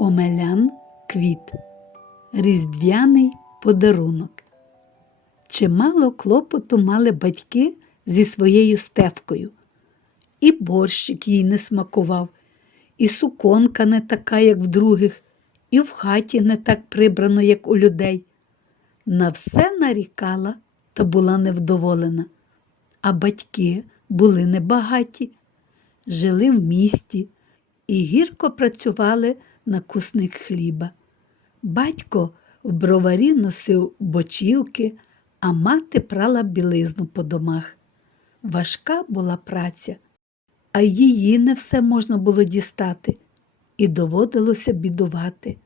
Омелян квіт. Різдвяний подарунок. Чимало клопоту мали батьки зі своєю стевкою. І борщик їй не смакував, і суконка не така, як в других, і в хаті не так прибрано, як у людей. На все нарікала та була невдоволена. А батьки були небагаті, жили в місті і гірко працювали на кусник хліба. Батько в броварі носив бочілки, а мати прала білизну по домах. Важка була праця, а її не все можна було дістати, і доводилося бідувати.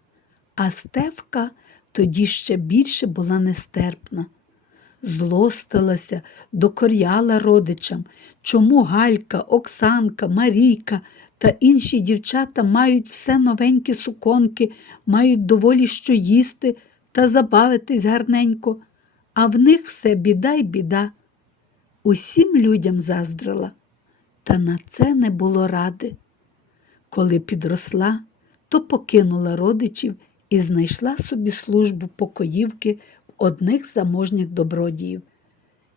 А Стевка тоді ще більше була нестерпна. Злостилася, докоряла родичам, чому Галька, Оксанка, Марійка та інші дівчата мають все новенькі суконки, мають доволі що їсти та забавитись гарненько, а в них все біда й біда. Усім людям заздрила, та на це не було ради. Коли підросла, то покинула родичів і знайшла собі службу покоївки в одних заможніх добродіїв.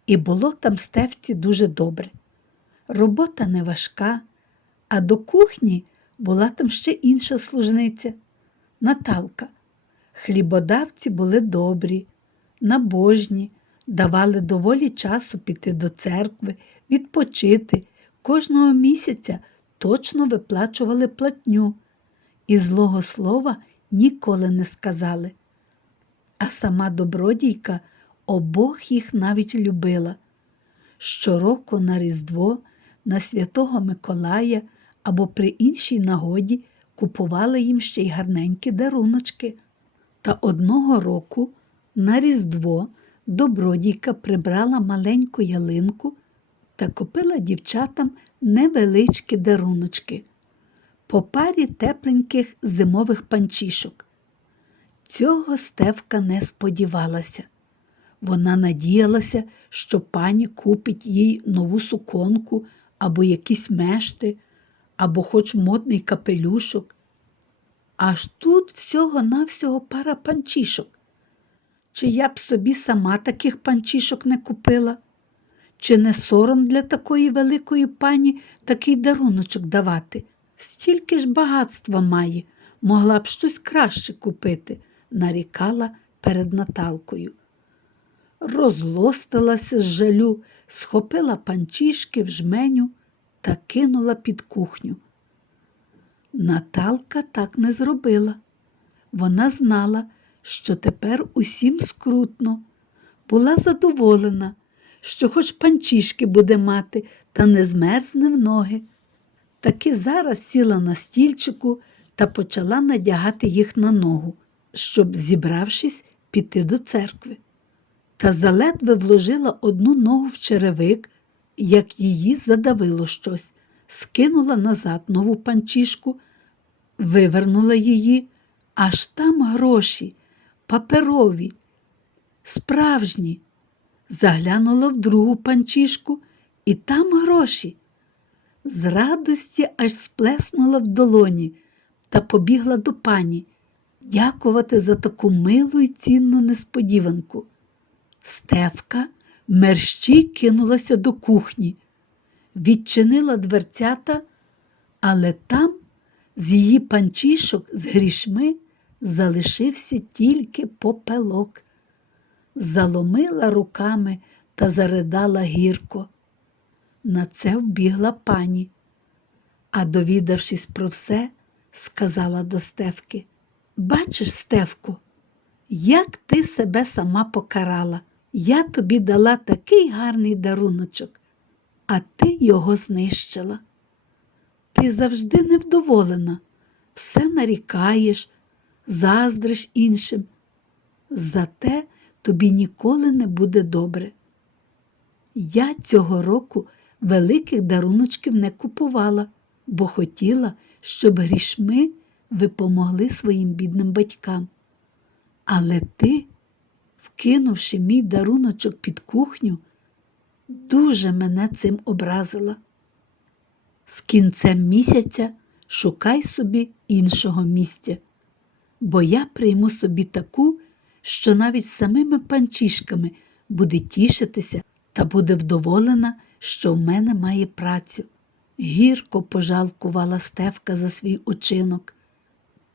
І було там стевці дуже добре. Робота не важка, а до кухні була там ще інша служниця Наталка. Хлібодавці були добрі, набожні, давали доволі часу піти до церкви, відпочити. Кожного місяця точно виплачували платню і злого слова ніколи не сказали. А сама добродійка обох їх навіть любила. Щороку на Різдво, на Святого Миколая або при іншій нагоді купувала їм ще й гарненькі даруночки. Та одного року на Різдво добродійка прибрала маленьку ялинку та купила дівчатам невеличкі даруночки по парі тепленьких зимових панчішок. Цього Стевка не сподівалася. Вона надіялася, що пані купить їй нову суконку або якісь мешти, або хоч модний капелюшок. Аж тут всього-навсього пара панчішок. Чи я б собі сама таких панчішок не купила? Чи не сором для такої великої пані такий даруночок давати? Стільки ж багатства має, могла б щось краще купити, нарікала перед Наталкою. Розлостилася з жалю, схопила панчішки в жменю та кинула під кухню. Наталка так не зробила. Вона знала, що тепер усім скрутно, була задоволена, що хоч панчішки буде мати, та не змерзне в ноги. Таки зараз сіла на стільчику та почала надягати їх на ногу, щоб, зібравшись, піти до церкви. Та заледве вложила одну ногу в черевик, як її задавило щось, скинула назад нову панчішку, вивернула її, аж там гроші, паперові, справжні. Заглянула в другу панчішку, і там гроші. З радості аж сплеснула в долоні та побігла до пані дякувати за таку милу й цінну несподіванку. Стевка мерщій кинулася до кухні, відчинила дверцята, але там з її панчішок з грішми залишився тільки попелок. Заломила руками та заридала гірко. На це вбігла пані, а, довідавшись про все, сказала до Стевки Бачиш, Стевку, як ти себе сама покарала. Я тобі дала такий гарний даруночок, а ти його знищила. Ти завжди невдоволена, все нарікаєш, заздриш іншим. Зате тобі ніколи не буде добре. Я цього року великих даруночків не купувала, бо хотіла, щоб грішми ви помогли своїм бідним батькам. Але ти, вкинувши мій даруночок під кухню, дуже мене цим образила. З кінцем місяця шукай собі іншого місця, бо я прийму собі таку, що навіть самими панчішками буде тішитися та буде вдоволена, що в мене має працю. Гірко пожалкувала Стевка за свій учинок.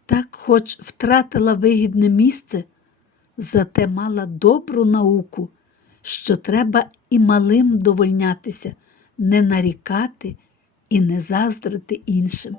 Так, хоч втратила вигідне місце, зате мала добру науку, що треба і малим довольнятися, не нарікати і не заздрити іншим.